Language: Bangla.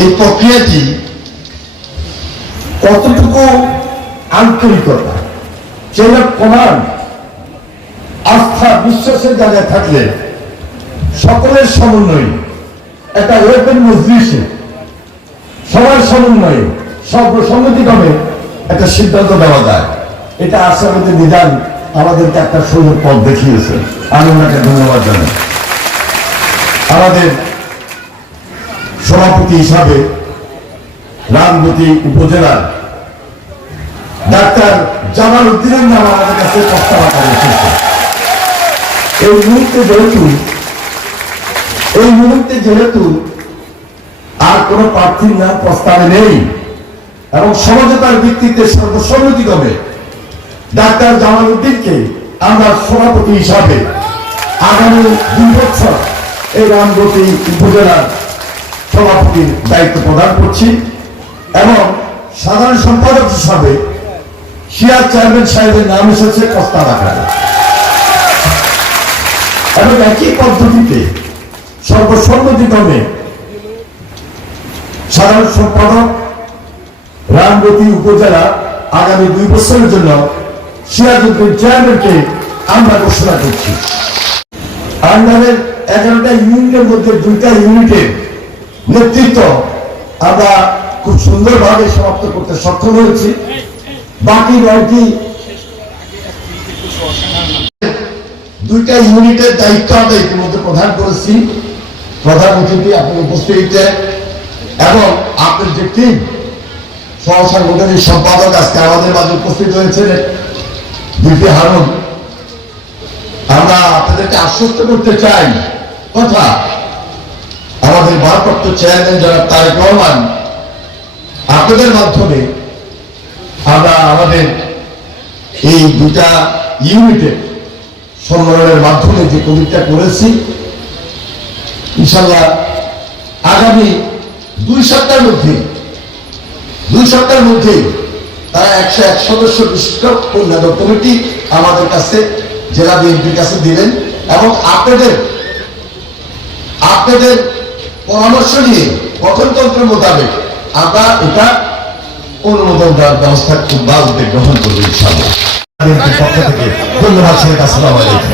এই প্রক্রিয়াটি কতটুকু আন্তরিকতা অফ কমান্ড আস্থা বিশ্বাসের জায়গায় থাকলে সকলের সমন্বয়ে, একটা ওপেন মজলিসে সবার সমন্বয়ে সর্বসম্মতিক্রমে একটা সিদ্ধান্ত দেওয়া যায়। এটা আশাবাদী নিদান আমাদেরকে একটা সুন্দর পথ দেখিয়েছে। আমি ওনাকে ধন্যবাদ জানাই। আমাদের সভাপতি হিসাবে রামগতি উপজেলার ডাক্তার জামাল উদ্দিনের নাম আমাদের কাছে প্রস্তাব আকারে এসেছে এই মুহূর্তে যেহেতু, এই মুহূর্তে যেহেতু আর কোন প্রার্থীর নাম প্রস্তাবে নেই এবং সমঝোতার ভিত্তিতে সর্বসম্মতিক্রমে ডাক্তার জামাল উদ্দিনকে আমরা সভাপতি হিসাবে আগামী দুই বছর এই রামগতি উপজেলার সভাপতির দায়িত্ব প্রদান করছি এবং সাধারণ সম্পাদক হিসাবে সিয়ার চেয়ারম্যান সাহেবের নাম এসেছে প্রস্তাব আকারে এবং একই পদ্ধতিতে সর্বসম্মতিক্রমে সাধারণ সম্পাদক রামগতি উপজেলা আগামী দুই বছরের জন্য সিরাজউদ্দিন চেয়ারম্যানকে আমরা ঘোষণা করছি। আন্ডারের এগারোটা ইউনিটের মধ্যে দুইটা ইউনিটের নেতৃত্ব আমরা খুব সুন্দরভাবে সমাপ্ত করতে সক্ষম হয়েছি। বাকি নয়টি দুইটা ইউনিটের দায়িত্ব আমরা ইতিমধ্যে প্রদান করেছি। প্রধান অতিথি আপনার উপস্থিতিতে এবং আপনার যে টিম সহসাংগঠনিক সম্পাদক আজকে আমাদের মাঝে উপস্থিত হয়েছেন বিপি হারুন। আমরা আপনাদেরকে আশ্বস্ত করতে চাই। কথা আমাদের ভারপ্রাপ্ত চেয়ারম্যান যারা তারেক রহমান, আপনাদের মাধ্যমে আমরা আমাদের এই দুটা ইউনিটে সম্মেলনের মাধ্যমে যে কবিতা করেছি ইনশাল্লাহ আগামী দুই সপ্তাহের মধ্যে, দুই সপ্তাহের মধ্যে তারা একশো এক সদস্য বিশিষ্ট পূর্ণাঙ্গ কমিটি আমাদের কাছে, জেলা বিএনপির কাছে দিলেন এবং আপনাদের আপনাদের পরামর্শ নিয়ে গঠনতন্ত্র মোতাবেক আমরা এটা অনুমোদন দেওয়ার ব্যবস্থা খুব বাজতে গ্রহণ করব পক্ষ থেকে ধন্যবাদ শেখ আসসালাম আলাইকুম